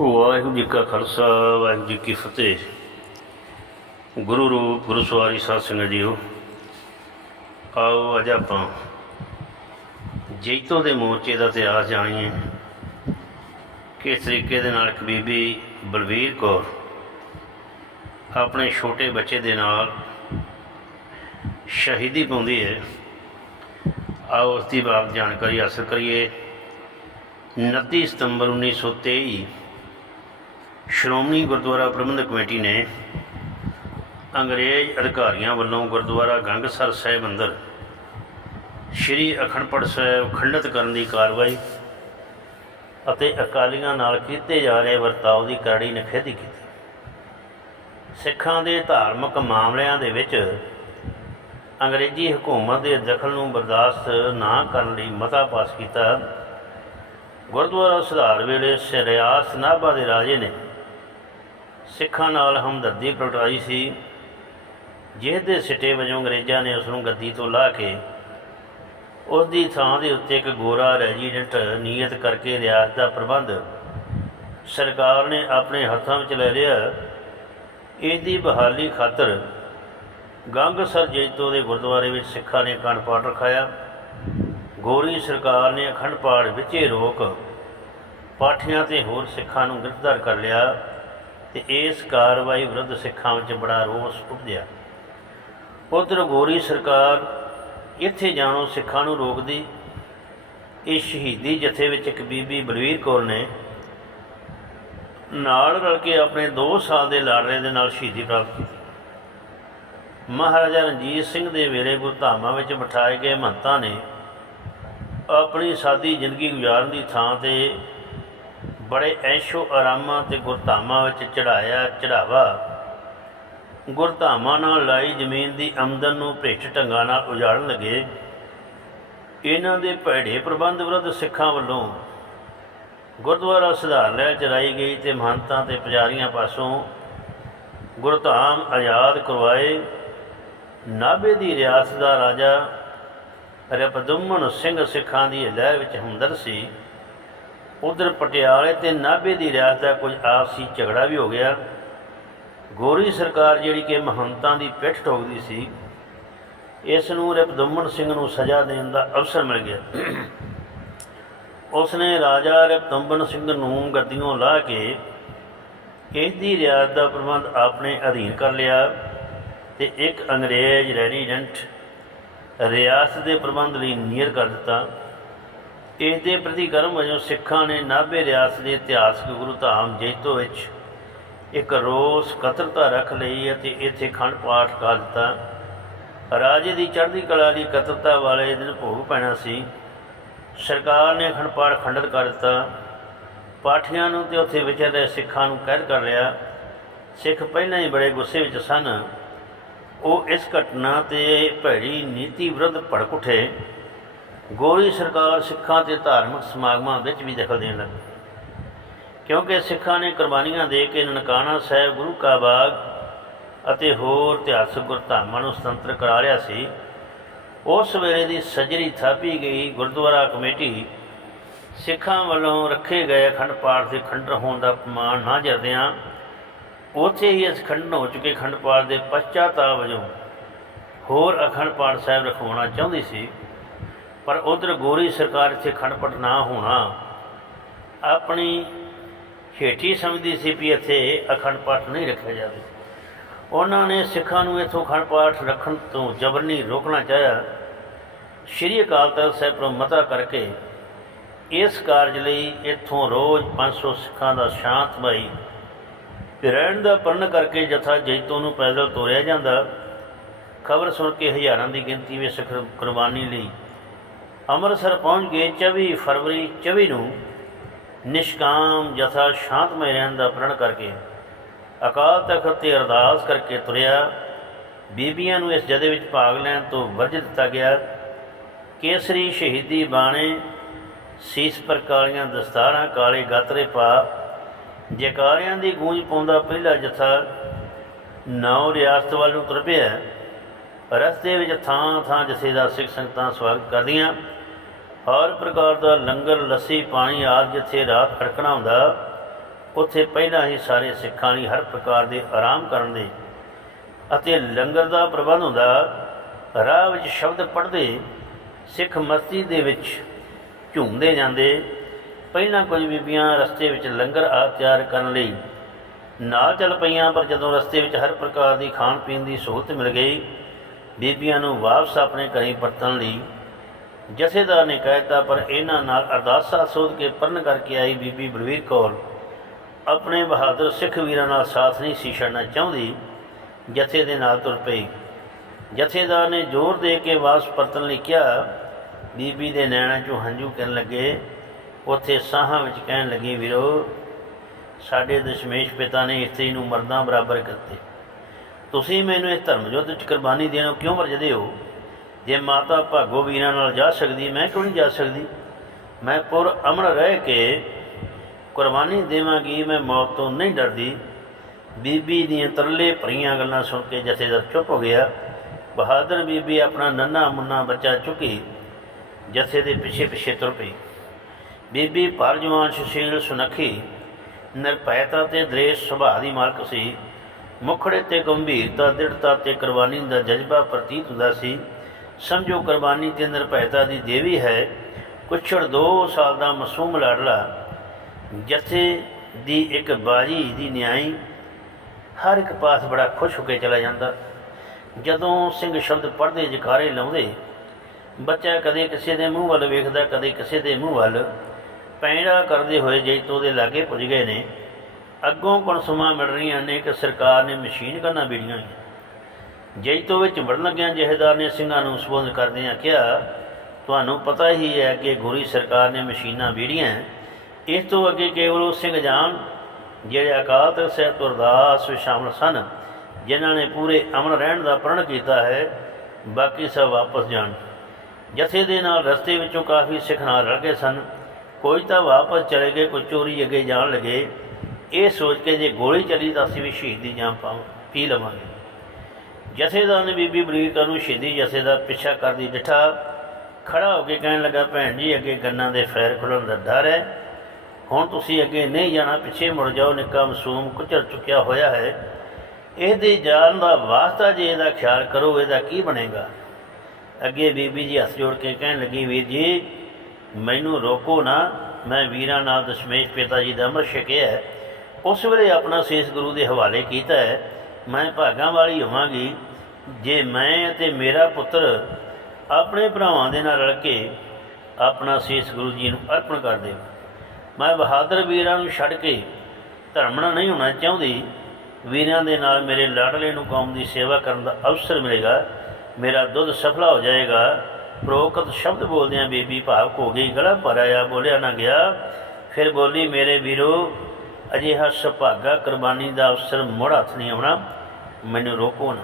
ਵਾਹਿਗੁਰੂ ਜੀ ਕਾ ਖਾਲਸਾ, ਵਾਹਿਗੁਰੂ ਜੀ ਕੀ ਫਤਿਹ। ਗੁਰੂ ਰੂਪ, ਗੁਰੂ ਸਵਾਰੀ ਸਾਧ ਸੰਗਤ ਜੀਓ, ਆਓ ਅੱਜ ਆਪਾਂ ਜੈਤੋ ਦੇ ਮੋਰਚੇ ਦਾ ਇਤਿਹਾਸ ਜਾਣੀਏ। ਕਿਸ ਤਰੀਕੇ ਦੇ ਨਾਲ ਇੱਕ ਬੀਬੀ ਬਲਵੀਰ ਕੌਰ ਆਪਣੇ ਛੋਟੇ ਬੱਚੇ ਦੇ ਨਾਲ ਸ਼ਹੀਦੀ ਪਾਉਂਦੀ ਹੈ। ਆਓ ਉਸ ਦੀ ਬਾਤ ਜਾਣਕਾਰੀ ਹਾਸਲ ਕਰੀਏ। 29 ਸਤੰਬਰ 1923 ਸ਼੍ਰੋਮਣੀ ਗੁਰਦੁਆਰਾ ਪ੍ਰਬੰਧਕ ਕਮੇਟੀ ਨੇ ਅੰਗਰੇਜ਼ ਅਧਿਕਾਰੀਆਂ ਵੱਲੋਂ ਗੁਰਦੁਆਰਾ ਗੰਗਸਰ ਸਾਹਿਬ ਅੰਦਰ ਸ਼੍ਰੀ ਅਖੰਡਪੜ ਸਾਹਿਬ ਖੰਡਿਤ ਕਰਨ ਦੀ ਕਾਰਵਾਈ ਅਤੇ ਅਕਾਲੀਆਂ ਨਾਲ ਕੀਤੇ ਜਾ ਰਹੇ ਵਰਤਾਓ ਦੀ ਕਰੜੀ ਨਿਖੇਧੀ ਕੀਤੀ। ਸਿੱਖਾਂ ਦੇ ਧਾਰਮਿਕ ਮਾਮਲਿਆਂ ਦੇ ਵਿੱਚ ਅੰਗਰੇਜ਼ੀ ਹਕੂਮਤ ਦੇ ਦਖਲ ਨੂੰ ਬਰਦਾਸ਼ਤ ਨਾ ਕਰਨ ਲਈ ਮਤਾ ਪਾਸ ਕੀਤਾ। ਗੁਰਦੁਆਰਾ ਸੁਧਾਰ ਵੇਲੇ ਸਿਰਿਆਸ ਨਾਭਾ ਦੇ ਰਾਜੇ ਨੇ ਸਿੱਖਾਂ ਨਾਲ ਹਮਦਰਦੀ ਪ੍ਰਗਟਾਈ ਸੀ ਜਿਸ ਦੇ ਸਿੱਟੇ ਵਜੋਂ ਅੰਗਰੇਜ਼ਾਂ ਨੇ ਉਸ ਨੂੰ ਗੱਦੀ ਤੋਂ ਲਾਹ ਕੇ ਉਸ ਦੀ ਥਾਂ ਦੇ ਉੱਤੇ ਇੱਕ ਗੋਰਾ ਰੈਜ਼ੀਡੈਂਟ ਨਿਯਤ ਕਰਕੇ ਰਿਆਸਤ ਦਾ ਪ੍ਰਬੰਧ ਸਰਕਾਰ ਨੇ ਆਪਣੇ ਹੱਥਾਂ ਵਿੱਚ ਲੈ ਲਿਆ। ਇਸ ਦੀ ਬਹਾਲੀ ਖਾਤਰ ਗੰਗਸਰ ਜੈਤੋ ਦੇ ਗੁਰਦੁਆਰੇ ਵਿੱਚ ਸਿੱਖਾਂ ਨੇ ਅਖੰਡ ਪਾਠ ਰਖਾਇਆ। ਗੋਰੀ ਸਰਕਾਰ ਨੇ ਅਖੰਡ ਪਾਠ ਵਿੱਚੇ ਰੋਕ ਪਾਠੀਆਂ ਤੇ ਹੋਰ ਸਿੱਖਾਂ ਨੂੰ ਗ੍ਰਿਫਤਾਰ ਕਰ ਲਿਆ। ਤੇ ਇਸ ਕਾਰਵਾਈ ਵਿਰੁੱਧ ਸਿੱਖਾਂ ਵਿੱਚ ਬੜਾ ਰੋਸ ਉੱਠਿਆ ਉਧਰ ਗੋਰੀ ਸਰਕਾਰ ਇੱਥੇ ਜਾਣੋ ਸਿੱਖਾਂ ਨੂੰ ਰੋਕਦੀ। ਇਹ ਸ਼ਹੀਦੀ ਜਥੇ ਵਿੱਚ ਇੱਕ ਬੀਬੀ ਬਲਵੀਰ ਕੌਰ ਨੇ ਨਾਲ ਰਲ ਕੇ ਆਪਣੇ 2 ਸਾਲ ਦੇ ਲਾੜਰੇ ਦੇ ਨਾਲ ਸ਼ਹੀਦੀ ਪ੍ਰਾਪਤ ਕੀਤੀ। ਮਹਾਰਾਜਾ ਰਣਜੀਤ ਸਿੰਘ ਦੇ ਵੇਲੇ ਗੁਰਧਾਮਾਂ ਵਿੱਚ ਬਿਠਾਏ ਗਏ ਮਹੰਤਾਂ ਨੇ ਆਪਣੀ ਸਾਦੀ ਜ਼ਿੰਦਗੀ ਗੁਜ਼ਾਰਨ ਦੀ ਥਾਂ ਤੇ ਬੜੇ ਐਸ਼ੋ ਆਰਾਮਾਂ ਤੇ ਗੁਰਧਾਮਾਂ ਵਿੱਚ ਚੜਾਇਆ ਚੜਾਵਾ ਗੁਰਧਾਮਾਂ ਨਾਲ ਲਾਈ ਜ਼ਮੀਨ ਦੀ ਆਮਦਨ ਨੂੰ ਭ੍ਰਿਸ਼ਟ ਢੰਗਾਂ ਨਾਲ ਉਜਾੜਨ ਲੱਗੇ। ਇਹਨਾਂ ਦੇ ਭੈੜੇ ਪ੍ਰਬੰਧ ਵਿਰੁੱਧ ਸਿੱਖਾਂ ਵੱਲੋਂ ਗੁਰਦੁਆਰਾ ਸੁਧਾਰ ਲੈ ਚਲਾਈ ਗਈ ਤੇ ਮਹੰਤਾਂ ਤੇ ਪੁਜਾਰੀਆਂ ਪਾਸੋਂ ਗੁਰਧਾਮ ਆਜ਼ਾਦ ਕਰਵਾਏ। ਨਾਭੇ ਦੀ ਰਿਆਸਤ ਦਾ ਰਾਜਾ ਰਪਦੁਮਨ ਸਿੰਘ ਸਿੱਖਾਂ ਦੀ ਲਹਿਰ ਵਿੱਚ ਹਮਦਰ ਸੀ। ਉਧਰ ਪਟਿਆਲੇ ਤੇ ਨਾਭੇ ਦੀ ਰਿਆਸਤ ਦਾ ਕੁਝ ਆਪਸੀ ਝਗੜਾ ਵੀ ਹੋ ਗਿਆ। ਗੋਰੀ ਸਰਕਾਰ ਜਿਹੜੀ ਕਿ ਮਹੰਤਾਂ ਦੀ ਪਿੱਠ ਠੋਕਦੀ ਸੀ, ਇਸ ਨੂੰ ਰਪਦੁਮਨ ਸਿੰਘ ਨੂੰ ਸਜ਼ਾ ਦੇਣ ਦਾ ਅਵਸਰ ਮਿਲ ਗਿਆ। ਉਸ ਨੇ ਰਾਜਾ ਰਪਦੁਮਨ ਸਿੰਘ ਨੂੰ ਗੱਦੀਓਂ ਲਾ ਕੇ ਇਸ ਦੀ ਰਿਆਸਤ ਦਾ ਪ੍ਰਬੰਧ ਆਪਣੇ ਅਧੀਨ ਕਰ ਲਿਆ ਤੇ ਇੱਕ ਅੰਗਰੇਜ਼ ਰੈਜ਼ੀਡੈਂਟ ਰਿਆਸਤ ਦੇ ਪ੍ਰਬੰਧ ਲਈ ਨੀਅਰ ਕਰ ਦਿੱਤਾ। ਇਸ ਦੇ ਪ੍ਰਤੀਕਰਮ ਵਜੋਂ ਸਿੱਖਾਂ ਨੇ ਨਾਭੇ ਰਿਆਸਤ ਦੇ ਇਤਿਹਾਸਕ ਗੁਰੂ ਧਾਮ ਜੈਤੋ ਵਿੱਚ ਇੱਕ ਰੋਸ ਕਤਰਤਾ ਰੱਖ ਲਈ ਅਤੇ ਇੱਥੇ ਖੰਡ ਪਾਠ ਕਰ ਦਿੱਤਾ। ਰਾਜੇ ਦੀ ਚੜ੍ਹਦੀ ਕਲਾ ਦੀ ਕਤਰਤਾ ਵਾਲੇ ਦਿਨ ਭੋਗ ਪੈਣਾ ਸੀ। ਸਰਕਾਰ ਨੇ ਖੰਡ ਪਾਠ ਖੰਡਿਤ ਕਰ ਦਿੱਤਾ। ਪਾਠੀਆਂ ਨੂੰ ਤੇ ਉੱਥੇ ਵਿਚਰ ਰਹੇ ਸਿੱਖਾਂ ਨੂੰ ਕੈਦ ਕਰ ਰਿਹਾ ਸਿੱਖ ਪਹਿਲਾਂ ਹੀ ਬੜੇ ਗੁੱਸੇ ਵਿੱਚ ਸਨ। ਉਹ ਇਸ ਘਟਨਾ ਤੇ ਭੈੜੀ ਨੀਤੀ ਵਿਰੁੱਧ ਭੜਕ ਉੱਠੇ। ਗੋਰੀ ਸਰਕਾਰ ਸਿੱਖਾਂ ਤੇ ਧਾਰਮਿਕ ਸਮਾਗਮਾਂ ਵਿੱਚ ਵੀ ਦਖਲ ਦੇਣ ਲੱਗੀ। ਕਿਉਂਕਿ ਸਿੱਖਾਂ ਨੇ ਕੁਰਬਾਨੀਆਂ ਦੇ ਕੇ ਨਨਕਾਣਾ ਸਾਹਿਬ, ਗੁਰੂ ਕਾ ਬਾਗ ਅਤੇ ਹੋਰ ਇਤਿਹਾਸਕ ਗੁਰਧਾਮਾਂ ਨੂੰ ਸੁਤੰਤਰ ਕਰਾ ਲਿਆ ਸੀ। ਉਸ ਵੇਲੇ ਦੀ ਸਜਰੀ ਥਾਪੀ ਗਈ ਗੁਰਦੁਆਰਾ ਕਮੇਟੀ ਸਿੱਖਾਂ ਵੱਲੋਂ ਰੱਖੇ ਗਏ ਅਖੰਡ ਪਾਠ ਦੇ ਖੰਡਰ ਹੋਣ ਦਾ ਅਪਮਾਨ ਨਾ ਜਰਦਿਆਂ ਉੱਥੇ ਹੀ ਇਸ ਖੰਡਨ ਹੋ ਚੁੱਕੇ ਖੰਡ ਪਾਠ ਦੇ ਪਛਤਾਵਾ ਵਜੋਂ ਹੋਰ ਅਖੰਡ ਪਾਠ ਸਾਹਿਬ ਰਖਵਾਉਣਾ ਚਾਹੁੰਦੀ ਸੀ। ਪਰ ਉਧਰ ਗੋਰੀ ਸਰਕਾਰ ਇੱਥੇ ਖੰਡ ਪਾਠ ਨਾ ਹੋਣਾ, ਆਪਣੀ ਹੇਠੀ ਸਮਝਦੀ ਸੀ ਵੀ ਇੱਥੇ ਅਖੰਡ ਪਾਠ ਨਹੀਂ ਰੱਖਿਆ ਜਾਵੇ। ਉਹਨਾਂ ਨੇ ਸਿੱਖਾਂ ਨੂੰ ਇੱਥੋਂ ਅਖੰਡ ਪਾਠ ਰੱਖਣ ਤੋਂ ਜ਼ਬਰਨੀ ਰੋਕਣਾ ਚਾਹਿਆ। ਸ਼੍ਰੀ ਅਕਾਲ ਤਖਤ ਸਾਹਿਬ ਤੋਂ ਮਤਾ ਕਰਕੇ ਇਸ ਕਾਰਜ ਲਈ ਇੱਥੋਂ ਰੋਜ਼ 500 ਸਿੱਖਾਂ ਦਾ ਸ਼ਾਂਤਮਈ ਰਹਿਣ ਦਾ ਪਰਨ ਕਰਕੇ ਜਥਾ ਜੈਤੋਂ ਨੂੰ ਪੈਦਲ ਤੋਰਿਆ ਜਾਂਦਾ। ਖਬਰ ਸੁਣ ਕੇ ਹਜ਼ਾਰਾਂ ਦੀ ਗਿਣਤੀ ਵਿੱਚ ਸਿੱਖ ਕੁਰਬਾਨੀ ਲਈ ਅੰਮ੍ਰਿਤਸਰ ਪਹੁੰਚ ਗਏ 24 ਫਰਵਰੀ 24 ਨੂੰ। ਨਿਸ਼ਕਾਮ ਜਥਾ ਸ਼ਾਂਤਮਈ ਰਹਿਣ ਦਾ ਪ੍ਰਣ ਕਰਕੇ ਅਕਾਲ ਤਖਤ ਤੇ ਅਰਦਾਸ ਕਰਕੇ ਤੁਰਿਆ। ਬੀਬੀਆਂ ਨੂੰ ਇਸ ਜਦੇ ਵਿੱਚ ਭਾਗ ਲੈਣ ਤੋਂ ਵਰਜ ਦਿੱਤਾ ਗਿਆ। ਕੇਸਰੀ ਸ਼ਹੀਦੀ ਬਾਣੇ, ਸੀਸ ਪਰ ਕਾਲੀਆਂ ਦਸਤਾਰਾਂ, ਕਾਲੇ ਗਾਤਰੇ ਪਾ, ਜੈਕਾਰਿਆਂ ਦੀ ਗੂੰਜ ਪਾਉਂਦਾ ਪਹਿਲਾ ਜਥਾ ਨੌ ਰਿਆਸਤ ਵੱਲ ਨੂੰ ਤੁਰ ਪਿਆ। ਰਸਤੇ ਵਿੱਚ ਥਾਂ ਥਾਂ ਜਥੇਦਾਰ ਸਿੱਖ ਸੰਗਤਾਂ ਸਵਾਗਤ ਕਰਦੀਆਂ। ਹਰ ਪ੍ਰਕਾਰ ਦਾ ਲੰਗਰ, ਲੱਸੀ, ਪਾਣੀ ਆਦਿ ਜਿੱਥੇ ਰਾਤ ਖੜਕਣਾ ਹੁੰਦਾ, ਉੱਥੇ ਪਹਿਲਾਂ ਹੀ ਸਾਰੇ ਸਿੱਖਾਂ ਲਈ ਹਰ ਪ੍ਰਕਾਰ ਦੇ ਆਰਾਮ ਕਰਨ ਦੇ ਅਤੇ ਲੰਗਰ ਦਾ ਪ੍ਰਬੰਧ ਹੁੰਦਾ। ਰਾਹ ਵਿੱਚ ਸ਼ਬਦ ਪੜ੍ਹਦੇ, ਸਿੱਖ ਮਸਤੀ ਦੇ ਵਿੱਚ ਝੂਮਦੇ ਜਾਂਦੇ। ਪਹਿਲਾਂ ਕੁਝ ਬੀਬੀਆਂ ਰਸਤੇ ਵਿੱਚ ਲੰਗਰ ਆ ਤਿਆਰ ਕਰਨ ਲਈ ਨਾਲ ਚੱਲ ਪਈਆਂ, ਪਰ ਜਦੋਂ ਰਸਤੇ ਵਿੱਚ ਹਰ ਪ੍ਰਕਾਰ ਦੀ ਖਾਣ ਪੀਣ ਦੀ ਸਹੂਲਤ ਮਿਲ ਗਈ ਬੀਬੀਆਂ ਨੂੰ ਵਾਪਸ ਆਪਣੇ ਘਰੇ ਪਰਤਣ ਲਈ ਜਥੇਦਾਰ ਨੇ ਕਹਿਤਾ ਪਰ ਇਹਨਾਂ ਨਾਲ ਅਰਦਾਸਾ ਸੋਧ ਕੇ ਪਰਨ ਕਰਕੇ ਆਈ ਬੀਬੀ ਬਲਵੀਰ ਕੌਰ। ਆਪਣੇ ਬਹਾਦਰ ਸਿੱਖ ਵੀਰਾਂ ਨਾਲ ਸਾਥ ਨਹੀਂ ਸੀ ਛੱਡਣਾ ਚਾਹੁੰਦੀ, ਜਥੇ ਦੇ ਨਾਲ ਤੁਰ ਪਈ। ਜਥੇਦਾਰ ਨੇ ਜ਼ੋਰ ਦੇ ਕੇ ਵਾਪਸ ਪਰਤਣ ਲਈ ਕਿਹਾ, ਬੀਬੀ ਦੇ ਨੈਣਾਂ 'ਚੋਂ ਹੰਝੂ ਕਰਨ ਲੱਗੇ, ਉੱਥੇ ਸਾਹਾਂ ਵਿੱਚ ਕਹਿਣ ਲੱਗੀ, ਵੀਰੋ, ਸਾਡੇ ਦਸ਼ਮੇਸ਼ ਪਿਤਾ ਨੇ ਇਸਤਰੀ ਨੂੰ ਮਰਦਾਂ ਬਰਾਬਰ ਕਰਤੇ। ਤੁਸੀਂ ਮੈਨੂੰ ਇਸ ਧਰਮ ਯੁੱਧ 'ਚ ਕੁਰਬਾਨੀ ਦੇਣੋਂ ਕਿਉਂ ਵਰਜਦੇ ਹੋ? ਜੇ ਮਾਤਾ ਭਾਗੋ ਵੀਰਾਂ ਨਾਲ ਜਾ ਸਕਦੀ, ਮੈਂ ਕਿਉਂ ਨਹੀਂ ਜਾ ਸਕਦੀ? ਮੈਂ ਪੁਰ ਅਮਰ ਰਹਿ ਕੇ ਕੁਰਬਾਨੀ ਦੇਵਾਂਗੀ, ਮੈਂ ਮੌਤ ਤੋਂ ਨਹੀਂ ਡਰਦੀ। ਬੀਬੀ ਦੀਆਂ ਤਰਲੇ ਭਰੀਆਂ ਗੱਲਾਂ ਸੁਣ ਕੇ ਜਥੇਦਾਰ ਚੁੱਪ ਹੋ ਗਿਆ। ਬਹਾਦਰ ਬੀਬੀ ਆਪਣਾ ਨੰਨਾ ਮੁੰਨਾ ਬੱਚਾ ਚੁੱਕੀ ਜਥੇ ਦੇ ਪਿੱਛੇ ਪਿੱਛੇ ਤੁਰ ਪਈ। ਬੀਬੀ ਭਰ ਜਵਾਨ ਸੁਸ਼ੀਲ ਸੁਨੱਖੀ ਨਿਰਭੈਤਾ ਤੇ ਦ੍ਰੇਸ਼ ਸੁਭਾਅ ਦੀ ਮਾਲਕ ਸੀ। ਮੁਖੜੇ ਤੇ ਗੰਭੀਰਤਾ, ਦ੍ਰਿੜਤਾ ਤੇ ਕੁਰਬਾਨੀ ਦਾ ਜਜ਼ਬਾ ਪ੍ਰਤੀਤ ਹੁੰਦਾ ਸੀ। ਸਮਝੋ ਕੁਰਬਾਨੀ ਤੇ ਨਿਰਭੈਤਾ ਦੀ ਦੇਵੀ ਹੈ। ਕੁਛੜ 2 ਸਾਲ ਦਾ ਮਾਸੂਮ ਲਾਡਲਾ, ਜਥੇ ਦੀ ਇੱਕ ਬਾਜੀ ਦੀ ਨਿਆਈ, ਹਰ ਇੱਕ ਪਾਸ ਬੜਾ ਖੁਸ਼ ਹੋ ਕੇ ਚਲਾ ਜਾਂਦਾ। ਜਦੋਂ ਸਿੰਘ ਸ਼ਬਦ ਪੜ੍ਹਦੇ ਜਕਾਰੇ ਲਾਉਂਦੇ, ਬੱਚਾ ਕਦੇ ਕਿਸੇ ਦੇ ਮੂੰਹ ਵੱਲ ਵੇਖਦਾ, ਕਦੇ ਕਿਸੇ ਦੇ ਮੂੰਹ ਵੱਲ। ਪੈਂਡਾ ਕਰਦੇ ਹੋਏ ਜੈਤੋ ਦੇ ਲਾਗੇ ਪੁੱਜ ਗਏ ਨੇ। ਅੱਗੋਂ ਕਨਸੂਮਾਂ ਮਿਲ ਰਹੀਆਂ ਨੇ ਕਿ ਸਰਕਾਰ ਨੇ ਮਸ਼ੀਨ ਗੰਨਾਂ ਬੀੜੀਆਂ ਹੋਈਆਂ ਜੈਤੋ ਵਿੱਚ ਵੜਨ ਲੱਗਿਆਂ ਜਹੇਦਾਰ ਨੇ ਸਿੰਘਾਂ ਨੂੰ ਸੰਬੋਧਨ ਕਰਦਿਆਂ ਕਿਹਾ, ਤੁਹਾਨੂੰ ਪਤਾ ਹੀ ਹੈ ਕਿ ਗੁਰੀ ਸਰਕਾਰ ਨੇ ਮਸ਼ੀਨਾਂ ਬੀੜੀਆਂ ਇਸ ਤੋਂ ਅੱਗੇ ਕੇਵਲ ਉਹ ਸਿੰਘ ਜਾਣ ਜਿਹੜੇ ਅਕਾਲ ਤਖਤ ਸਾਹਿਬ ਤੋਂ ਅਰਦਾਸ ਵਿੱਚ ਸ਼ਾਮਲ ਸਨ, ਜਿਨ੍ਹਾਂ ਨੇ ਪੂਰੇ ਅਮਨ ਰਹਿਣ ਦਾ ਪ੍ਰਣ ਕੀਤਾ ਹੈ, ਬਾਕੀ ਸਭ ਵਾਪਸ ਜਾਣ। ਜਥੇ ਦੇ ਨਾਲ ਰਸਤੇ ਵਿੱਚੋਂ ਕਾਫੀ ਸਿੱਖ ਨਾਲ ਰਲ ਗਏ ਸਨ। ਕੋਈ ਤਾਂ ਵਾਪਸ ਚਲੇ ਗਏ, ਕੋਈ ਚੋਰੀ ਅੱਗੇ ਜਾਣ ਲੱਗੇ। ਇਹ ਸੋਚ ਕੇ ਜੇ ਗੋਲੀ ਚੱਲੀ ਤਾਂ ਅਸੀਂ ਵੀ ਸ਼ਹੀਦੀ ਦੀ ਜਾਨ ਪਾਉ ਪੀ ਲਵਾਂਗੇ। ਜਥੇਦਾਰ ਨੇ ਬੀਬੀ ਬਰੀਕਾ ਨੂੰ ਸ਼ਹੀਦੀ ਜਥੇ ਦਾ ਪਿੱਛਾ ਕਰਦੀ ਡਿਠਾ ਖੜਾ ਹੋ ਕੇ ਕਹਿਣ ਲੱਗਾ, ਭੈਣ ਜੀ, ਅੱਗੇ ਗੰਨਾਂ ਦੇ ਫੈਰ ਖੁੱਲਣ ਦਾ ਡਰ ਹੈ। ਹੁਣ ਤੁਸੀਂ ਅੱਗੇ ਨਹੀਂ ਜਾਣਾ, ਪਿੱਛੇ ਮੁੜ ਜਾਓ, ਨਿੱਕਾ ਮਸੂਮ ਕੁਚਲ ਚੁੱਕਿਆ ਹੋਇਆ ਹੈ। ਇਹਦੇ ਜਾਨ ਦਾ ਵਾਸਤਾ ਜੇ ਇਹਦਾ ਖਿਆਲ ਕਰੋ, ਇਹਦਾ ਕੀ ਬਣੇਗਾ? ਅੱਗੇ ਬੀਬੀ ਜੀ ਹੱਥ ਜੋੜ ਕੇ ਕਹਿਣ ਲੱਗੀ, ਵੀਰ ਜੀ, ਮੈਨੂੰ ਰੋਕੋ ਨਾ। ਮੈਂ ਵੀਰਾਂ ਨਾਲ ਦਸ਼ਮੇਸ਼ ਪਿਤਾ ਜੀ ਦਾ ਅਮਰ ਛਕਿਆ ਹੈ। ਉਸ ਵੇਲੇ ਆਪਣਾ ਸੇਸ ਗੁਰੂ ਦੇ ਹਵਾਲੇ ਕੀਤਾ ਹੈ, ਮੈਂ ਭਾਗਾਂ ਵਾਲੀ ਹੋਵਾਂਗੀ। ਜੇ ਮੈਂ ਅਤੇ ਮੇਰਾ ਪੁੱਤਰ ਆਪਣੇ ਭਰਾਵਾਂ ਦੇ ਨਾਲ ਰਲ ਕੇ ਆਪਣਾ ਸੇਸ ਗੁਰੂ ਜੀ ਨੂੰ ਅਰਪਣ ਕਰ ਦੇਵਾਂ। ਮੈਂ ਬਹਾਦਰ ਵੀਰਾਂ ਨੂੰ ਛੱਡ ਕੇ ਧਰਮਣਾ ਨਹੀਂ ਹੋਣਾ ਚਾਹੁੰਦੀ। ਵੀਰਾਂ ਦੇ ਨਾਲ ਮੇਰੇ ਲਾਡਲੇ ਨੂੰ ਕੌਮ ਦੀ ਸੇਵਾ ਕਰਨ ਦਾ ਅਵਸਰ ਮਿਲੇਗਾ। ਮੇਰਾ ਦੁੱਧ ਸਫਲਾ ਹੋ ਜਾਏਗਾ। ਪ੍ਰੋਕਤ ਸ਼ਬਦ ਬੋਲਦਿਆਂ ਬੀਬੀ ਭਾਵਕ ਹੋ ਗਈ ਗਲਾ ਭਰਾਇਆ ਬੋਲਿਆ, ਨਾ ਗਿਆ। ਫਿਰ ਬੋਲੀ, ਮੇਰੇ ਵੀਰੋ ਅਜਿਹਾ ਸੁਭਾਗਾ ਕੁਰਬਾਨੀ ਦਾ ਅਵਸਰ ਮੁੜ ਹੱਥ ਨਹੀਂ ਆਉਣਾ, ਮੈਨੂੰ ਰੋਕੋ ਨਾ।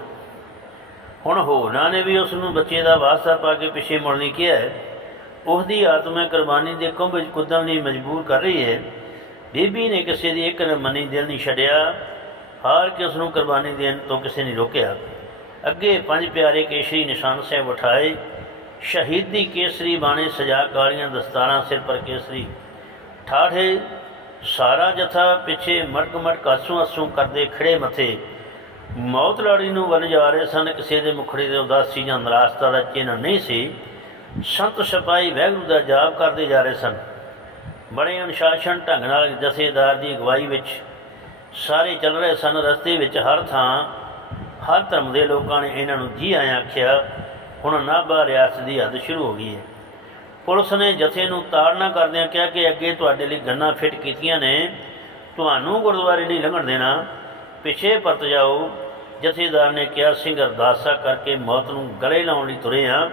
ਹੁਣ ਹੋਰਨਾਂ ਨੇ ਵੀ ਉਸ ਨੂੰ ਬੱਚੇ ਦਾ ਵਾਸਤਾ ਪਾ ਕੇ ਪਿੱਛੇ ਮੁੜਨੀ ਕਿਹਾ ਹੈ। ਉਸ ਦੀ ਆਤਮਾ ਕੁਰਬਾਨੀ ਦੇ ਕੁੰਭ ਵਿੱਚ ਕੁੱਦਣ ਲਈ ਮਜਬੂਰ ਕਰ ਰਹੀ ਹੈ। ਬੀਬੀ ਨੇ ਕਿਸੇ ਦੀ ਇੱਕ ਮਨੀ ਦਿਲ ਨਹੀਂ ਛੱਡਿਆ, ਹਾਰ ਕੇ ਉਸ ਨੂੰ ਕੁਰਬਾਨੀ ਦੇਣ ਤੋਂ ਕਿਸੇ ਨੇ ਰੋਕਿਆ। ਅੱਗੇ ਪੰਜ ਪਿਆਰੇ ਕੇਸ਼ਰੀ ਨਿਸ਼ਾਨ ਸਾਹਿਬ ਉਠਾਏ। ਸ਼ਹੀਦੀ ਕੇਸਰੀ ਬਾਣੇ ਸਜਾ ਕਾਲੀਆਂ ਦਸਤਾਰਾਂ ਸਿਰ ਪਰ ਕੇਸਰੀ ਠਾਠੇ ਸਾਰਾ ਜਥਾ ਪਿੱਛੇ ਮਟਕ ਮਟਕ ਆਸੂ ਆਸੂ ਕਰਦੇ ਖੜੇ ਮੱਥੇ। ਮੌਤ ਲਾੜੀ ਨੂੰ ਵੱਲ ਜਾ ਰਹੇ ਸਨ, ਕਿਸੇ ਦੇ ਮੁਖੜੇ ਦੇ ਉਦਾਸੀ ਜਾਂ ਨਿਰਾਸ਼ਤਾ ਦਾ ਚਿੰਨ੍ਹ ਨਹੀਂ ਸੀ। ਸੰਤ ਸਿਪਾਹੀ ਵਹਿਗੁਰੂ ਦਾ ਜਾਪ ਕਰਦੇ ਜਾ ਰਹੇ ਸਨ। ਬੜੇ ਅਨੁਸ਼ਾਸਨ ਢੰਗ ਨਾਲ ਜਥੇਦਾਰ ਦੀ ਅਗਵਾਈ ਵਿੱਚ ਸਾਰੇ ਚੱਲ ਰਹੇ ਸਨ। ਰਸਤੇ ਵਿੱਚ ਹਰ ਥਾਂ, ਹਰ ਧਰਮ ਦੇ ਲੋਕਾਂ ਨੇ ਇਹਨਾਂ ਨੂੰ ਜੀ ਆਇਆਂ ਆਖਿਆ, ਹੁਣ ਨਾਭਾ ਰਿਆਸਤ ਦੀ ਹੱਦ ਸ਼ੁਰੂ ਹੋ ਗਈ ਹੈ। ਪੁਲਿਸ ਨੇ ਜਥੇ ਨੂੰ ਤਾੜਨਾ ਕਰਦਿਆਂ ਕਿਹਾ ਕਿ ਅੱਗੇ ਤੁਹਾਡੇ ਲਈ ਗੰਨਾ ਫਿੱਟ ਕੀਤੀਆਂ ਨੇ। ਤੁਹਾਨੂੰ ਗੁਰਦੁਆਰੇ ਨਹੀਂ ਲੰਘਣ ਦੇਣਾ। ਪਿੱਛੇ ਪਰਤ ਜਾਓ। ਜਥੇਦਾਰ ਨੇ ਕਿਹਾ, ਸਿੰਘ ਅਰਦਾਸਾ ਕਰਕੇ ਮੌਤ ਨੂੰ ਗਲੇ ਲਾਉਣ ਲਈ ਤੁਰੇ ਹਾਂ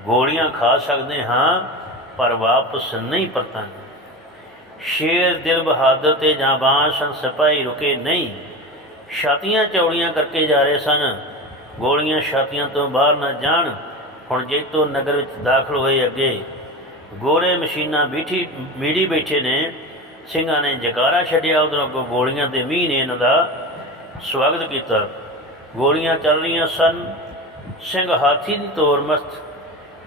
ਗੋਲੀਆਂ ਖਾ ਸਕਦੇ ਹਾਂ, ਪਰ ਵਾਪਸ ਨਹੀਂ ਪਰਤਾਂਗੇ। ਸ਼ੇਰ ਦਿਲ ਬਹਾਦਰ ਤੇ ਜਾਂਬਾਜ਼ ਸਨ ਸਿਪਾਹੀ ਰੁਕੇ ਨਹੀਂ। ਛਾਤੀਆਂ ਚੌੜੀਆਂ ਕਰਕੇ ਜਾ ਰਹੇ ਸਨ। ਗੋਲੀਆਂ ਛਾਤੀਆਂ ਤੋਂ ਬਾਹਰ ਨਾ ਜਾਣ। ਹੁਣ ਜੈਤੋ ਨਗਰ ਵਿੱਚ ਦਾਖਲ ਹੋਏ ਅੱਗੇ। ਗੋਰੇ ਮਸ਼ੀਨਾਂ ਬੀਠੀ, ਮੀੜੀ ਬੈਠੇ ਨੇ। ਸਿੰਘਾਂ ਨੇ ਜਕਾਰਾ ਛੱਡਿਆ, ਉਧਰੋਂ ਅੱਗੋਂ ਗੋਲੀਆਂ ਦੇ ਮੀਂਹ ਨੇ ਇਹਨਾਂ ਦਾ ਸਵਾਗਤ ਕੀਤਾ। ਗੋਲੀਆਂ ਚੱਲ ਰਹੀਆਂ ਸਨ। ਸਿੰਘ ਹਾਥੀ ਦੀ ਤੋਰ ਮਸਤ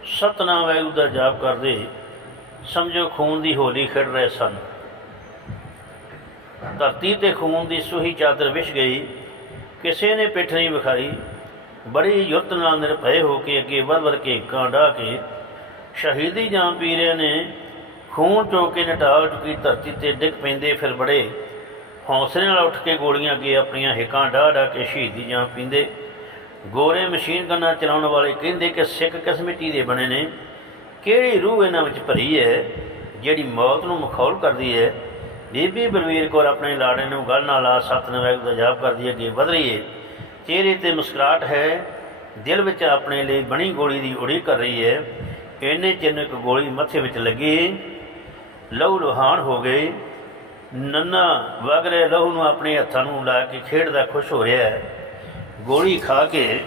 ਸਤਨਾਮ ਵਾਹਿਗੁਰੂ ਦਾ ਜਾਪ ਕਰਦੇ ਸਮਝੋ ਖੂਨ ਦੀ ਹੋਲੀ ਖੇਡ ਰਹੇ ਸਨ। ਧਰਤੀ ਤੇ ਖੂਨ ਦੀ ਸੂਹੀ ਚਾਦਰ ਵਿਛ ਗਈ। ਕਿਸੇ ਨੇ ਪਿੱਠ ਨਹੀਂ ਵਿਖਾਈ। ਬੜੀ ਯੁਰਤ ਨਾਲ ਨਿਰਭੈ ਹੋ ਕੇ ਅੱਗੇ ਵਧ ਵਧ ਕੇ ਕਾਂ ਡਾਹ ਕੇ ਸ਼ਹੀਦੀ ਜਾਂ ਪੀਰੇ ਨੇ ਖੂਨ ਚੋ ਕੇ ਨਟਾਲ ਚੁੱਕੀ ਧਰਤੀ ਤੇ ਡਿੱਗ ਪੈਂਦੇ ਫਿਰ ਬੜੇ ਹੌਸਲੇ ਨਾਲ ਉੱਠ ਕੇ ਗੋਲੀਆਂ ਅੱਗੇ ਆਪਣੀਆਂ ਹਿੱਕਾਂ ਡਾਹ ਡਾਹ ਕੇ ਸ਼ਹੀਦੀ ਜਾਂ ਪੀਂਦੇ। ਗੋਰੇ ਮਸ਼ੀਨ ਗੰਨਾਂ ਚਲਾਉਣ ਵਾਲੇ ਕਹਿੰਦੇ ਕਿ ਸਿੱਖ ਕਿਸ ਮਿੱਟੀ ਦੇ ਬਣੇ ਨੇ? ਕਿਹੜੀ ਰੂਹ ਇਹਨਾਂ ਵਿੱਚ ਭਰੀ ਹੈ, ਜਿਹੜੀ ਮੌਤ ਨੂੰ ਮਖੌਲ ਕਰਦੀ ਹੈ? ਬੀਬੀ ਬਲਵੀਰ ਕੌਰ ਆਪਣੇ ਲਾੜੇ ਨੂੰ ਗੱਲ ਨਾਲ ਆ ਸਤਨਵੈਗ ਦਾ ਜਾਪ ਕਰਦੀ, ਅੱਗੇ ਵਧ ਰਹੀ ਹੈ। ਚਿਹਰੇ ਤੇ ਮੁਸਕਰਾਹਟ ਹੈ, ਦਿਲ ਵਿੱਚ ਆਪਣੇ ਲਈ ਬਣੀ ਗੋਲੀ ਦੀ ਉਡੀਕ ਕਰ ਰਹੀ ਹੈ। ਇੰਨੇ ਚਿਰ ਇੱਕ ਗੋਲੀ ਮੱਥੇ ਵਿੱਚ ਲੱਗੀ, ਲਹੂ ਲੁਹਾਨ ਹੋ ਗਈ। ਨੰਨਾ ਵਗ ਰਹੇ ਲਹੂ ਨੂੰ ਆਪਣੇ ਹੱਥਾਂ ਨੂੰ ਲਾ ਕੇ ਖੇਡਦਾ ਖੁਸ਼ ਹੋ ਰਿਹਾ ਹੈ। ਗੋਲੀ ਖਾ ਕੇ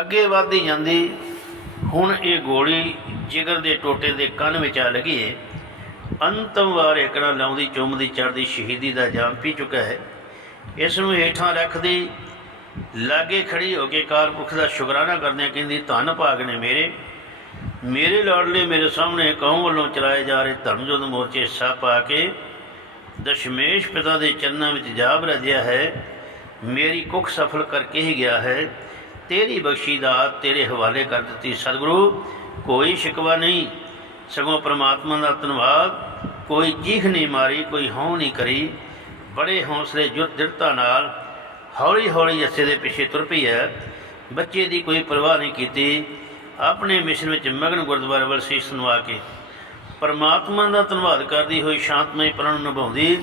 ਅੱਗੇ ਵਧਦੀ ਜਾਂਦੀ। ਹੁਣ ਇਹ ਗੋਲੀ ਜਿਗਰ ਦੇ ਟੋਟੇ ਦੇ ਕੰਨ ਵਿੱਚ ਆ ਲੱਗੀ ਹੈ ਅੰਤਮ ਵਾਰ ਇਕਣਾ ਲਾਉਂਦੀ, ਚੁੰਮਦੀ ਚੜਦੀ ਸ਼ਹੀਦੀ ਦਾ ਜਾਮ ਪੀ ਚੁੱਕਾ ਹੈ। ਇਸ ਨੂੰ ਹੇਠਾਂ ਰੱਖਦੀ, ਲਾਗੇ ਖੜੀ ਹੋ ਕੇ ਕਾਲਪੁਰਖ ਦਾ ਸ਼ੁਕਰਾਨਾ ਕਰਦਿਆਂ ਕਹਿੰਦੀ, ਧੰਨ ਭਾਗ ਨੇ ਮੇਰੇ। ਮੇਰੇ ਲਾਡਲੇ ਮੇਰੇ ਸਾਹਮਣੇ ਕੌਮ ਵੱਲੋਂ ਚਲਾਏ ਜਾ ਰਹੇ ਧਰਮਯੁੱਧ ਮੋਰਚੇ ਹਿੱਸਾ ਪਾ ਕੇ ਦਸ਼ਮੇਸ਼ ਪਿਤਾ ਦੇ ਚਰਨਾਂ ਵਿੱਚ ਜਾਬ ਰਜਿਆ ਹੈ। ਮੇਰੀ ਕੁੱਖ ਸਫਲ ਕਰਕੇ ਹੀ ਗਿਆ ਹੈ। ਤੇਰੀ ਬਖਸ਼ੀ ਦਾਤ ਤੇਰੇ ਹਵਾਲੇ ਕਰ ਦਿੱਤੀ ਸਤਿਗੁਰੂ, ਕੋਈ ਸ਼ਿਕਵਾ ਨਹੀਂ। ਸਗੋਂ ਪ੍ਰਮਾਤਮਾ ਦਾ ਧੰਨਵਾਦ, ਕੋਈ ਚੀਖ ਨਹੀਂ ਮਾਰੀ, ਕੋਈ ਹਉ ਨਹੀਂ ਕਰੀ। ਬੜੇ ਹੌਸਲੇ ਜੁਰ ਦ੍ਰਿੜਤਾ ਨਾਲ ਹੌਲੀ ਹੌਲੀ ਜੱਸੇ ਦੇ ਪਿੱਛੇ ਤੁਰ ਪਈ ਹੈ। ਬੱਚੇ ਦੀ ਕੋਈ ਪਰਵਾਹ ਨਹੀਂ ਕੀਤੀ। ਆਪਣੇ ਮਿਸ਼ਨ ਵਿੱਚ ਮਗਨ ਗੁਰਦੁਆਰੇ ਵੱਲ ਸੀਸ ਨਵਾ ਕੇ ਪਰਮਾਤਮਾ ਦਾ ਧੰਨਵਾਦ ਕਰਦੀ ਹੋਈ ਸ਼ਾਂਤਮਈ ਪ੍ਰਣ ਨੂੰ ਨਿਭਾਉਂਦੀ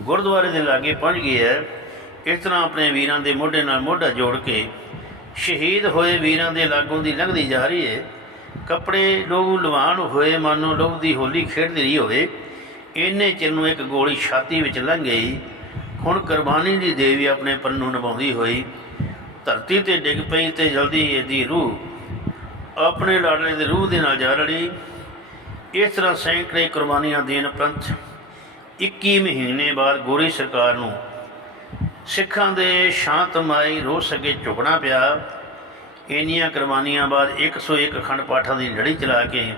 ਗੁਰਦੁਆਰੇ ਦੇ ਲਾਗੇ ਪਹੁੰਚ ਗਈ ਹੈ। ਇਸ ਤਰ੍ਹਾਂ ਆਪਣੇ ਵੀਰਾਂ ਦੇ ਮੋਢੇ ਨਾਲ ਮੋਢਾ ਜੋੜ ਕੇ ਸ਼ਹੀਦ ਹੋਏ ਵੀਰਾਂ ਦੇ ਲਾਗੋਂ ਦੀ ਲੰਘਦੀ ਜਾ ਰਹੀ ਹੈ। ਕੱਪੜੇ ਲੋਹੂ ਲਵਾਨ ਹੋਏ, ਮਾਨੋ ਲੋਹ ਦੀ ਹੋਲੀ ਖੇਡਦੀ ਰਹੀ ਹੋਵੇ, ਇੰਨੇ ਚਿਰ ਨੂੰ ਇੱਕ ਗੋਲੀ ਛਾਤੀ ਵਿੱਚ ਲੰਘ ਗਈ। ਹੁਣ ਕੁਰਬਾਨੀ ਦੀ ਦੇਵੀ ਆਪਣੇ ਪੰਨੂ ਨਿਭਾਉਂਦੀ ਹੋਈ ਧਰਤੀ ਤੇ ਡਿੱਗ ਪਈ ਤੇ ਜਲਦੀ ਇਹਦੀ ਰੂਹ ਆਪਣੇ ਲਾਡਲੇ ਦੇ ਰੂਹ ਦੇ ਨਾਲ ਜਾ ਰਲੀ। ਇਸ ਤਰ੍ਹਾਂ ਸੈਂਕੜੇ ਕੁਰਬਾਨੀਆਂ ਦੇਣ ਉਪਰੰਤ 21 ਮਹੀਨੇ ਬਾਅਦ ਗੋਰੀ ਸਰਕਾਰ ਨੂੰ ਸਿੱਖਾਂ ਦੇ ਸ਼ਾਂਤਮਈ ਰੋਸ ਅੱਗੇ ਝੁਕਣਾ ਪਿਆ। ਇੰਨੀਆਂ ਕੁਰਬਾਨੀਆਂ ਬਾਅਦ 101 ਅਖੰਡ ਪਾਠਾਂ ਦੀ ਲੜੀ ਚਲਾ ਕੇ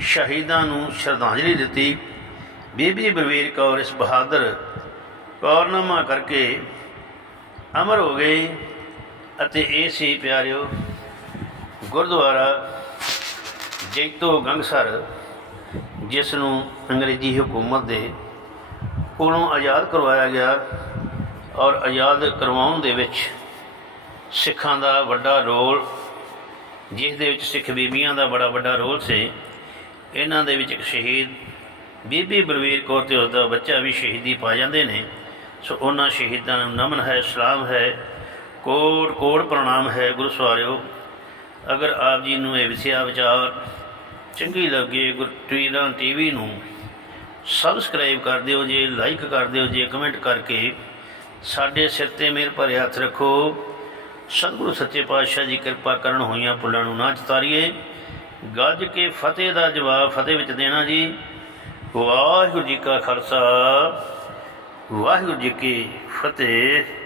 ਸ਼ਹੀਦਾਂ ਨੂੰ ਸ਼ਰਧਾਂਜਲੀ ਦਿੱਤੀ। ਬੀਬੀ ਬਲਵੀਰ ਕੌਰ ਇਸ ਬਹਾਦਰ ਕੌਰਨਾਮਾ ਕਰਕੇ ਅਮਰ ਹੋ ਗਏ ਅਤੇ ਇਹ ਸੀ ਪਿਆਰਿਓ ਗੁਰਦੁਆਰਾ ਜੈਤੋ ਗੰਗਸਰ ਜਿਸ ਨੂੰ ਅੰਗਰੇਜ਼ੀ ਹਕੂਮਤ ਦੇ ਕੋਲੋਂ ਆਜ਼ਾਦ ਕਰਵਾਇਆ ਗਿਆ ਔਰ ਆਜ਼ਾਦ ਕਰਵਾਉਣ ਦੇ ਵਿੱਚ ਸਿੱਖਾਂ ਦਾ ਵੱਡਾ ਰੋਲ, ਜਿਸ ਦੇ ਵਿੱਚ ਸਿੱਖ ਬੀਬੀਆਂ ਦਾ ਬੜਾ ਵੱਡਾ ਰੋਲ ਸੀ, ਇਹਨਾਂ ਦੇ ਵਿੱਚ ਇੱਕ ਸ਼ਹੀਦ ਬੀਬੀ ਬਲਵੀਰ ਕੌਰ ਤੇ ਉਸਦਾ ਬੱਚਾ ਵੀ ਸ਼ਹੀਦੀ ਪਾ ਜਾਂਦੇ ਨੇ। ਸੋ ਉਹਨਾਂ ਸ਼ਹੀਦਾਂ ਨੂੰ ਨਮਨ ਹੈ, ਸਲਾਮ ਹੈ ਕੋਟ ਕੋਟ ਪ੍ਰਣਾਮ ਹੈ ਗੁਰੂ ਸਵਾਰਿਓ ਅਗਰ ਆਪ ਜੀ ਨੂੰ ਇਹ ਵਿਸਿਆ ਵਿਚਾਰ ਚੰਗੀ ਲੱਗੇ, ਗੁਰਟਵੀਰਾਂ ਟੀਵੀ ਨੂੰ ਸਬਸਕ੍ਰਾਈਬ ਕਰ ਦਿਓ ਜੇ ਲਾਈਕ ਕਰ ਦਿਓ ਜੇ ਕਮੈਂਟ ਕਰਕੇ ਸਾਡੇ ਸਿਰ ਤੇ ਮੇਰ ਭਰੇ ਹੱਥ ਰੱਖੋ। ਸਤਿਗੁਰੂ ਸੱਚੇ ਪਾਤਸ਼ਾਹ ਜੀ ਕਿਰਪਾ ਕਰਨ ਹੋਈਆਂ ਪੁੱਲਾਂ ਨੂੰ ਨਾ ਚਤਾਰੀਏ ਗੱਜ ਕੇ ਫਤਿਹ ਦਾ ਜਵਾਬ ਫਤਿਹ ਵਿੱਚ ਦੇਣਾ ਜੀ। ਵਾਹਿਗੁਰੂ ਜੀ ਕਾ ਖਾਲਸਾ, ਵਾਹਿਗੁਰੂ ਜੀ ਕੀ ਫਤਿਹ।